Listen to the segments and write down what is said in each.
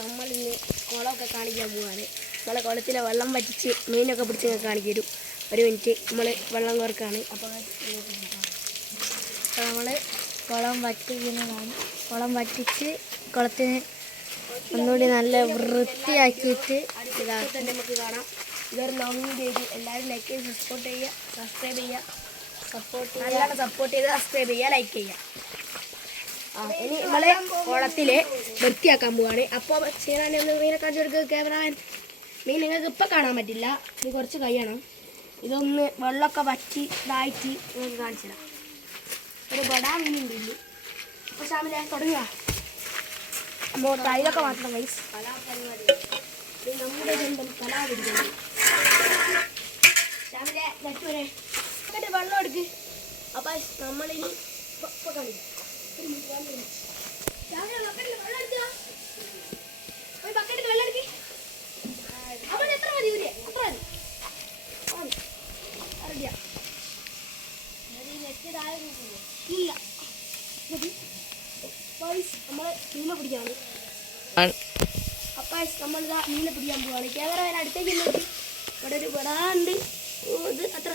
നമ്മളിന്ന് കുളമൊക്കെ കാണിക്കാൻ പോവാണ്. നമ്മളെ കുളത്തിലെ വെള്ളം വറ്റിച്ച് മീനൊക്കെ പിടിച്ചൊക്കെ കാണിച്ചു തരും. ഒരു മിനിറ്റ്, നമ്മൾ വെള്ളം കോർക്കാണ്. അപ്പോൾ നമ്മൾ കുളം വറ്റിക്കുന്നതാണ്. കുളം വറ്റിച്ച് കുളത്തിന് ഒന്നുകൂടി നല്ല വൃത്തിയാക്കിയിട്ട് തന്നെ നമുക്ക് കാണാം. ഇതൊരു ലോങ് വീഡിയോ. എല്ലാവരും ലൈക്ക് ചെയ്ത് സപ്പോർട്ട് ചെയ്യുക, സബ്സ്ക്രൈബ് ചെയ്യുക. നല്ലോണം സപ്പോർട്ട് ചെയ്ത് സബ്സ്ക്രൈബ് ചെയ്യുക, ലൈക്ക് ചെയ്യുക. ഇനി നമ്മളെ കുളത്തില് വൃത്തിയാക്കാൻ പോവാണ്. അപ്പോൾ ചെയ്യാൻ ഒന്ന് മീനെ കാണിച്ചു കൊടുക്കുക. ക്യാമറാൻ മീൻ നിങ്ങൾക്ക് ഇപ്പം കാണാൻ പറ്റില്ല, ഇത് കുറച്ച് കഴിയണം. ഇതൊന്ന് വെള്ളമൊക്കെ വറ്റി ഇതായിട്ട് നിങ്ങൾക്ക് കാണിച്ചു തരാം. ഒരു ബടാ മീനുണ്ട് ഇല്ല. അപ്പോൾ ശ്യാമിലെ തുടങ്ങുക. അപ്പോൾ തൈലൊക്കെ മാത്രം വൈസ് നമ്മുടെ സ്വന്തം കലാ പിടിക്കുന്നത്. ശ്യാമിലെ നെറ്റ് വരെ വെള്ളം എടുക്ക്. അപ്പം നമ്മളിനി ഇപ്പം കാണിക്കാം. നമ്മള് മീനെ പിടിക്കാണ്. അപ്പം നമ്മളിതാ മീനെ പിടിക്കാൻ പോവാണ്. ക്യാമറ വരെ അടുത്തേക്ക് നോക്കി. ഇവിടെ ഒരു വെടാണ്ട്. ഇത് അത്ര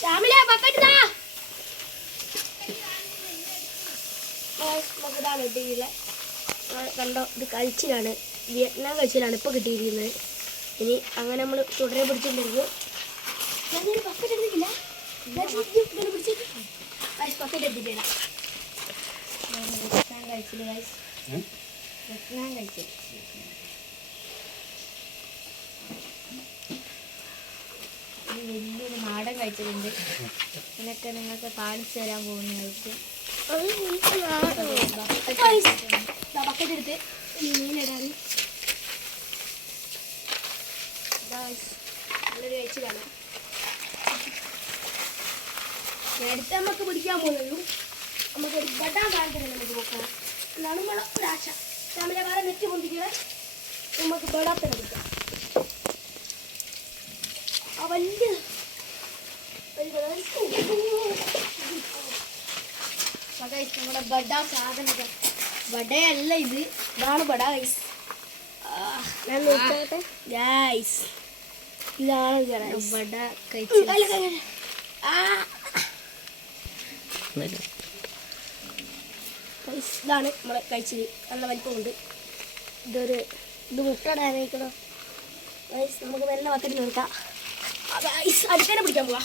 ശ്യാമിലെ ബക്കറ്റ് താ. നമുക്കിതാണ് കിട്ടിയില്ല. കണ്ടോ, ഇത് കഴിച്ചിലാണ്, വിയറ്റ്നാം കഴിച്ചിലാണ് ഇപ്പോൾ കിട്ടിയിരിക്കുന്നത്. ഇനി അങ്ങനെ നമ്മൾ തുടരെ പിടിച്ചിട്ടുണ്ടെങ്കിൽ ബക്കറ്റ് എടുത്തിട്ടില്ല. ബക്കറ്റ് എടുത്തിട്ടില്ല. വിയറ്റ്നാം കഴിച്ചില്ല ഗൈസ്, വിയറ്റ്നാം കഴിച്ചില്ല. വലിയൊരു നാടൻ കഴിച്ചിട്ടുണ്ട്. ഇതിനൊക്കെ നിങ്ങൾക്ക് കാണിച്ചു തരാൻ പോകുന്നതായിരിക്കും. ബക്കറ്റ് എടുത്ത് മീനിടാൻ നല്ലൊരു കഴിച്ച് കാണാം. അടുത്ത് നമുക്ക് പിടിക്കാൻ പോകുന്നുള്ളൂ. നമുക്കൊരു ബടാൻ കാണിക്കണം. നമുക്ക് നോക്കാം. എന്നാണ് നമ്മളെ ഒരാശ. രാവിലെ വേറെ നെറ്റ് പൊന്തിക്കുക. നമുക്ക് ബടാത്തന്നെ പിടിക്കാം. ആ വലിയ നമ്മുടെ ബഡ സാധനം. ബഡയല്ല ഇത്, ഇതാണ് ബഡ ഗൈസ്. ഗൈസ് ഇതാണ് ബഡ കഴിച്ച്. ഇതാണ് നമ്മളെ കഴിച്ചത്. നല്ല വലിപ്പമുണ്ട്. ഇത് മുട്ടടാനോ ഗൈസ്. നമുക്ക് നല്ല വക്കറ്റ് നോക്കാം. അടുത്തേനെ പിടിക്കാൻ പോവാ.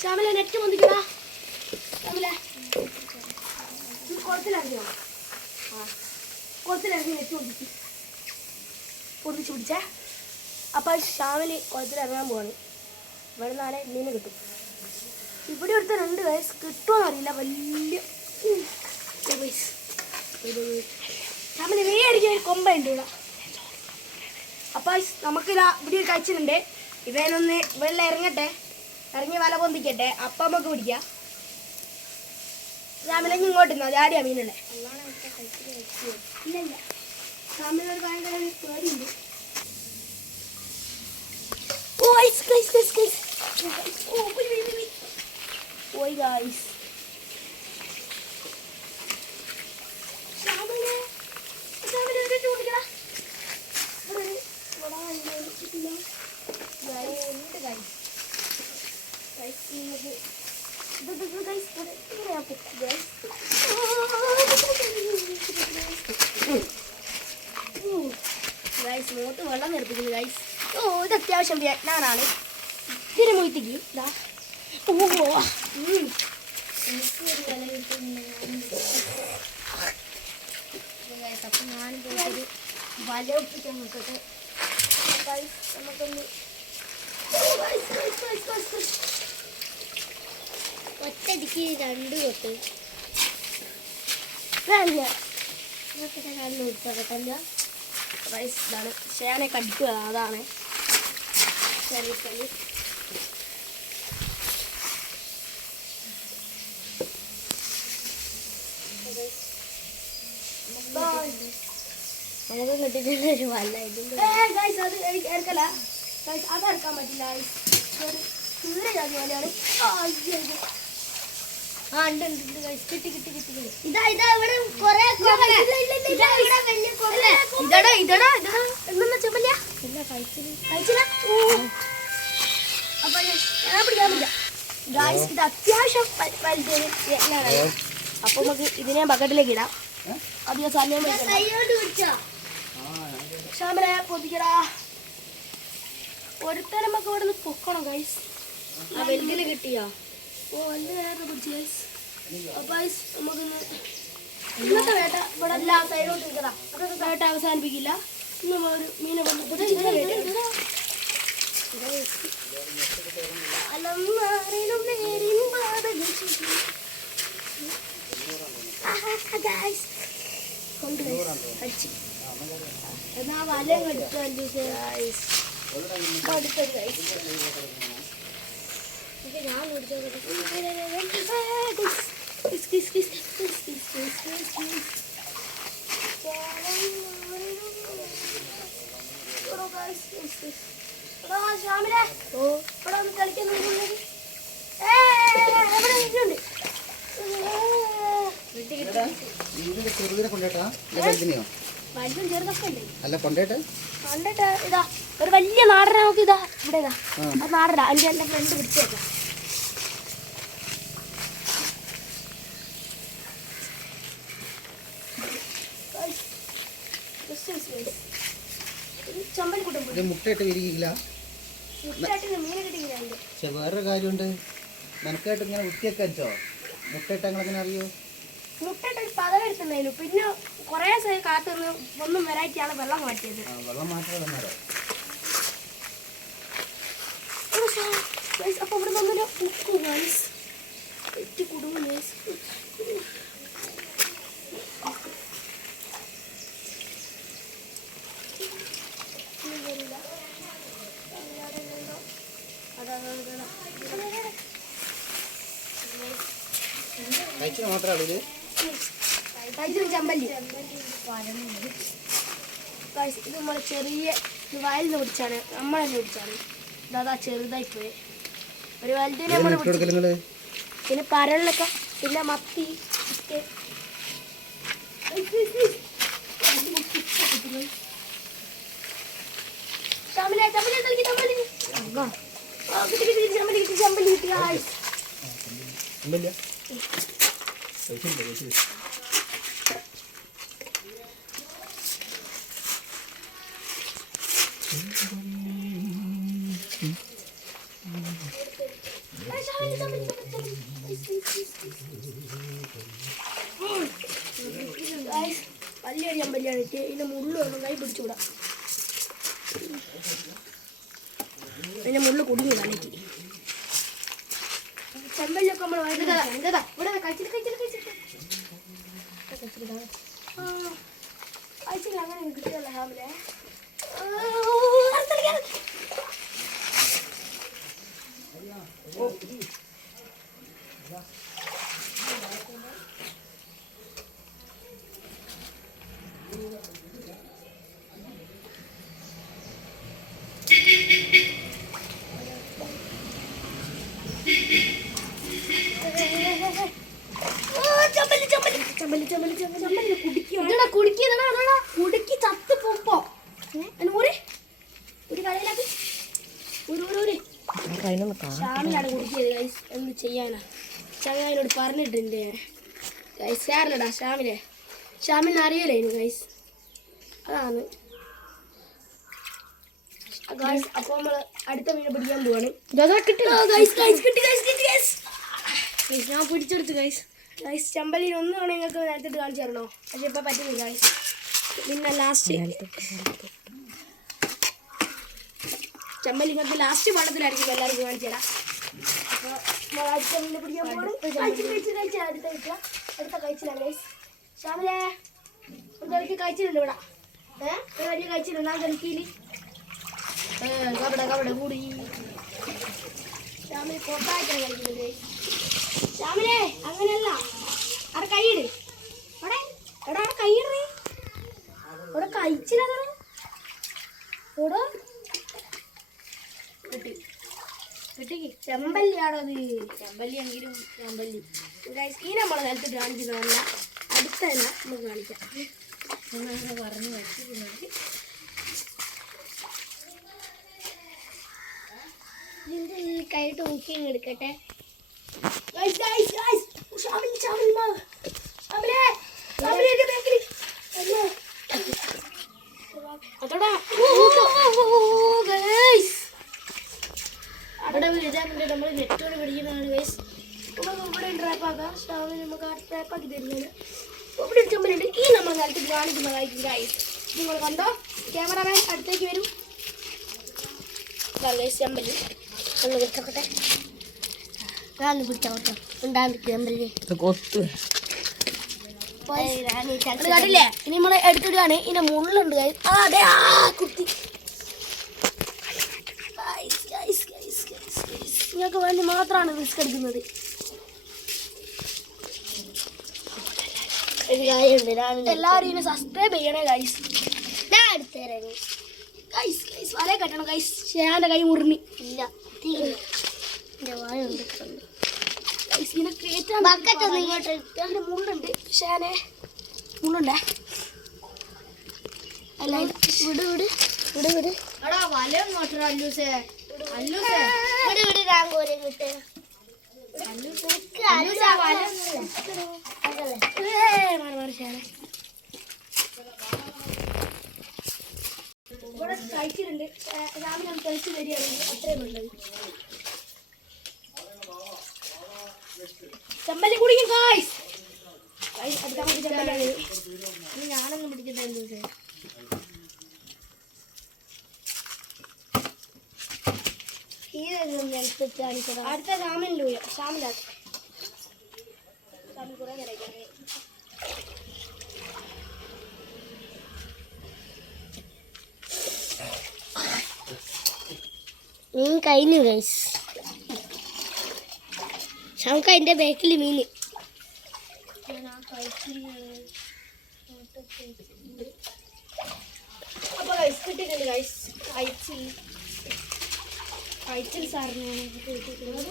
ശ്യാമിലെ നെറ്റ് പൊന്തിക്കടാ. ശ്യാമിലെ കുളത്തിലിറങ്ങിയോ? കുളത്തിലിറങ്ങി നെറ്റ് പൊന്തിച്ച് പിടിച്ചേ. അപ്പം ശ്യാമിൽ കുളത്തിലിറങ്ങാൻ പോവാണ്. ഇവിടെ നാളെ മീൻ കിട്ടും. ഇവിടെ ഒരുത്തനുണ്ട് ഗൈസ്, കിട്ടുമോ അറിയില്ല. വലിയ ശ്യാമിൽ വേ അടിക്കാൻ കൊമ്പുണ്ട് ഇവിടെ. അപ്പം നമുക്കിതാ ഇവിടെ കഴിച്ചിട്ടുണ്ട്. ഇവനൊന്ന് വെള്ളം ഇറങ്ങട്ടെ, ഇറങ്ങി വല പൊന്തിക്കട്ടെ, അപ്പം നമുക്ക് പിടിക്കാം. രാമിലഞ്ഞ് ഇങ്ങോട്ട് നിന്നാ ജാടിയാ മീനല്ലേ. ഇല്ല രാമിനൊരു ഭയങ്കര പേടിയുണ്ട്. ഓയ് ഗൈസ്, മുഖത്ത് വെള്ളം നിർത്തിക്കുന്നു ഗൈസ്. ഇത് അത്യാവശ്യം വിയറ്റ്നാമാണ്. ഇതിന് മുയത്തിക്ക് ഇതാ. അപ്പം ഞാനും പോയിട്ട് വല ഒപ്പിക്കാൻ നോക്കട്ടെ. നമുക്കൊന്ന് ഒറ്റടിക്ക് 2 കൊട്ട് ഉൾപ്പെടല്ല. റൈസ് ഇതാണ് ഷേനെ കടിക്കുക. അതാണ് ശരി ശരി. നമുക്ക് കിട്ടിയിട്ടുള്ള ഒരു വല്ല ഇതിൻ്റെ അത് ഇറക്കല. അതറക്കാൻ പറ്റില്ല. തീരെ പോലെയാണ്. കിട്ടി. ഇതാ ഇവിടെ കൊറേ അപ്പൊ ഞാൻ പിടിക്കാൻ പറ്റില്ല. ഇത് അത്യാവശ്യം വലുതാണ്. അപ്പൊ നമുക്ക് ഇതിനെ ബക്കറ്റിലേക്ക് ഇടാം. അധികം സമയം ഷാമിലെ പൊതിക്കടാ. ഒരുത്തരം നമുക്ക് ഇവിടെ നിന്ന് പൊക്കണം ഗൈസ്. വലുതിൽ കിട്ടിയോ? ഓ വലുത് വേറെ പിടിച്ചു ഗൈസ്. അപ്പൊ ഗൈസ് നമുക്കിന്ന് ഇന്നത്തെ വേട്ട ഇവിടെ എല്ലാം സൈഡോട്ട് നിൽക്കടാ. വേട്ട അവസാനിപ്പിക്കില്ല. ഇന്ന് ഒരു മീനെ എന്നാ വലയും കെടുത്തു. ഞാൻ ഷാമിലെ ഇവിടെ ഒന്ന് കളിക്കാൻ ഇതാ ഒരു വലിയ നാടനെ നോക്കി. ഇതാ ഇവിടെ ഇതാ അത് നാടനാ. അതിന്റെ എല്ലാം ഫ്രണ്ട് പിടിച്ചേക്കാം. മുട്ടയിട്ട് വിരികില്ല. പക്ഷെ വേറൊരു കാര്യമുണ്ട്, നിനക്കായിട്ട് ഇങ്ങനെ വൃത്തിയൊക്കെ വെച്ചോ? മുട്ടയിട്ട് അങ്ങനെ അറിയോ? മുട്ടയിട്ട് ഒരു പദം എടുത്തുണ്ടായിരുന്നു. പിന്നെ കുറെ കാത്തു നിന്ന് ഒന്നും വെറൈറ്റിയാണ് വെള്ളം മാറ്റിയത്. വെള്ളം മാറ്റുന്നത് തന്നെയോ? അപ്പൊ ഇവിടെ വന്നിട്ട് ഉപ്പ് ഗൈസ് എത്തി കുടുങ്ങും ഗൈസ്. ചമ്പല്ലി ഇത് നമ്മളെ ചെറിയ വയലിൽ നിന്ന് പിടിച്ചാണ്. നമ്മളെന്നെ പിടിച്ചാണ്. ഇതാ ചെറുതായിപ്പോയി. ഒരു വലുതിനെ നമ്മൾ പിടിച്ചു. പിന്നെ പരളിലൊക്കെ പിന്നെ മത്തി ചമ്പല്ലി കിട്ടി. വലിയൊരു ചമ്പല്ലിയാണ് കിട്ടിയത്. ഇതിന്റെ മുള്ളു വേണം കൈ പിടിച്ചുകൂടാ. അതിന്റെ മുള്ളു കുടുങ്ങി തലയ്ക്ക്. ചെമ്പല്ലൊക്കെ നമ്മൾ കഴിച്ചില്ല. അങ്ങനെ കിട്ടിയല്ല ഹാമിലെ. കുടുക്കി ചത്ത് പോപ്പോ ഒരു കടയിലാക്കി ഷാമിലാണ് കുടിക്കിയത് ഗൈസ്. എന്ത് ചെയ്യാനാ? ചങ്ങായിനോട് പറഞ്ഞിട്ടുണ്ട് ഗൈസ്. ഷാറിലടാ ഷാമിലിനെ അറിയില്ലായിരുന്നു ഗൈസ്. അതാണ് ഗൈസ്. അപ്പോൾ നമ്മൾ അടുത്ത മീനെ പിടിക്കാൻ പോവാണ്. ഞാൻ പിടിച്ചെടുത്ത് ഗൈസ്. ചമ്പലിന് ഒന്നും നിങ്ങൾക്ക് നേരത്തെ കാണിച്ചു തരണോ? പക്ഷെ ഇപ്പം പറ്റുന്നില്ല ഗൈസ്. പിന്നെ ലാസ്റ്റ് ചമ്പലി ഇങ്ങനത്തെ ലാസ്റ്റ് പാടത്തിലായിരിക്കും എല്ലാവർക്കും കാണിച്ചു തരാം. അപ്പോൾ അടുത്ത മീനെ പിടിക്കാൻ പോവാണ്. അടുത്ത കഴിച്ചില്ല ഗൈസ്. ഷാമിലെ ഒരു കളിക്ക് കഴിച്ചിട്ടുണ്ട് ഇവിടെ. ഒരു വലിയ കഴിച്ചിട്ടുണ്ട്. ആ കളിക്കിൽ കബട കൂടി ഷാമിലെ പൊട്ടായിട്ടാണ് കളിക്കുന്നത്. ഷാമിലെ അങ്ങനെയല്ല. അവിടെ കൈയിട്. എടാ കൈയിടേ. ഇവിടെ കഴിച്ചില്ല. കിട്ടി ചെമ്പല്ലിയാണോ അത്? ചെമ്പല്ലിയെങ്കിലും ചെമ്പല്ലി. ഈ നമ്മളെ നിലത്ത് കാണിക്കുന്നതല്ല, അടുത്ത തന്നെ നമുക്ക് കാണിക്കാം. പറഞ്ഞു വെച്ചിരുന്നത് കൈയിട്ട് ഊക്കി എടുക്കട്ടെ. അവിടെ വിളിച്ചാൽ നമ്മൾ നെറ്റോട് പിടിക്കുന്നതാണ് ഗൈസ്. ഇവിടെ ട്രാപ്പാക്കാം. ഷാമിൽ നമുക്ക് ആ ട്രാപ്പാക്കി തരുന്നതാണ്. ഇവിടെ ചമ്പലുണ്ട്. ഈ നമ്മൾ നിലത്ത് കാണിക്കുന്നതായിരിക്കും ഗൈസ്. നിങ്ങൾ കണ്ടോ? ക്യാമറമാൻ അടുത്തേക്ക് വരും. ഗൈസ് ചെമ്പല്ലി ഒന്ന് വിട്ടോട്ടെ. ഞാൻ പിടിച്ചോട്ടെ. ഉണ്ടാകും ചെമ്പല്ലി കൊത്ത് കണ്ടില്ലേ? ഇനി നമ്മളെ എടുത്തിടുകയാണ്. ഇതിന്റെ മുള്ളുണ്ട് ഗൈസ്. അതെ കുത്തി. നിങ്ങൾക്ക് വേണ്ടി മാത്രമാണ് റിസ്ക് എടുക്കുന്നത്. എല്ലാവരും ഇതിനെ സബ്സ്ക്രൈബ് ചെയ്യണേ ഗൈസ്. ഞാൻ എടുത്തുതരാം ഗൈസ്. ഗൈസ് വല കെട്ടണം ഗൈസ്. ഷേന്റെ കൈ മുറിഞ്ഞി ഇല്ല. ഇതിനെ കേറ്റാൻ മുള്ളുണ്ട്. ഷേനെ മുള്ളുണ്ടേ. അല്ല വിട് വിട് വിട് വിട്. വല നോട്ടറ അല്ലൂസേ. അല്ലൂസേ വിട് വിട്. രാങ്കോരെ കിട്ടേ ഇവിടെ കഴിച്ചിട്ടുണ്ട്. രാവിലെ കഴിച്ച് വരികയാണെങ്കിൽ അത്രയും നല്ലത്. ചെമ്പല്ലി കുടിക്കും ഗായ്സ്. അടുത്ത ചെമ്പല്ലി ഞാനൊന്നും പിടിക്കട്ടെ. അടുത്ത ഷാമിൻ്റെ ഷാമിലാട്ടെ. ഷാമിൽ കുറെ നേരം മീൻ കഴിഞ്ഞു ഗൈസ്. ഷാമിക്ക് അതിൻ്റെ ബാക്കിൽ മീൻ. അപ്പോൾ ഗൈസ് കിട്ടിയിട്ടുണ്ട് ഗൈസ്. കഴിച്ചിൽ സാറിനാണ് കിട്ടിയിട്ടുള്ളത്.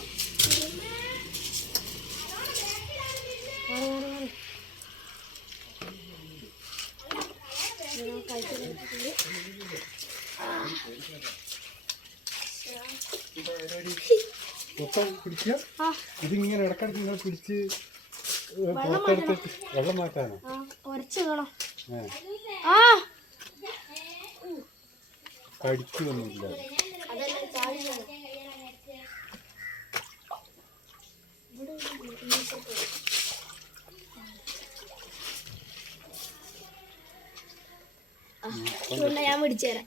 ഇതിങ്ങനെ ഇടക്കിടക്ക് നിങ്ങൾ പിടിച്ച് വെള്ളം മാറ്റാനോ? ഉരച്ച് വേണം. കടിക്കൊന്നുമില്ല. ഞാൻ പിടിച്ചു തരാം.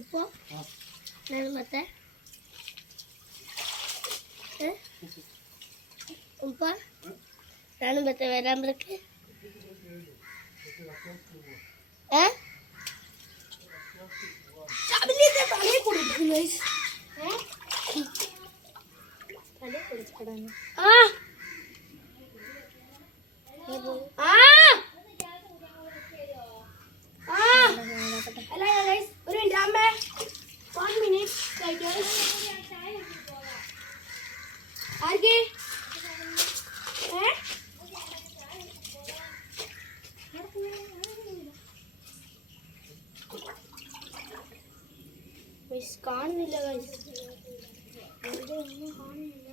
ഇപ്പൊ നേരത്തെ ഉപ്പ ഞാനും പറ്റ വരാമ്പലക്ക് ഒരു മിനിറ്റ് അമ്മേ 1 minute ആർക്കേ കാണുന്നില്ല ഒന്നും കാണുന്നില്ല.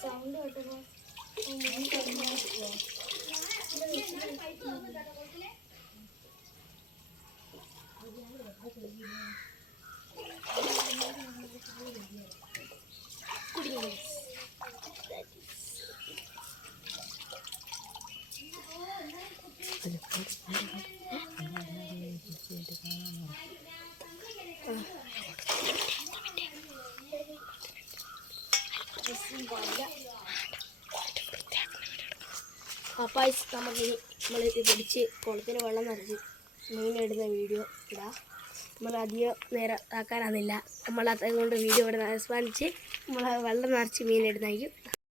സൗണ്ട് കേട്ടപ്പോ അപ്പോൾ നമുക്ക് നമ്മളിത് പിടിച്ച് കുളത്തിന് വെള്ളം നിറച്ച് മീനിടുന്ന വീഡിയോ ഇടാം. നമ്മൾ അധികം നേരം ആക്കാനാകുന്നില്ല. നമ്മളത് കൊണ്ട് വീഡിയോ ഇവിടെ അവസാനിച്ച് നമ്മൾ വെള്ളം നിറച്ച് മീനിടുന്നതായിരിക്കും.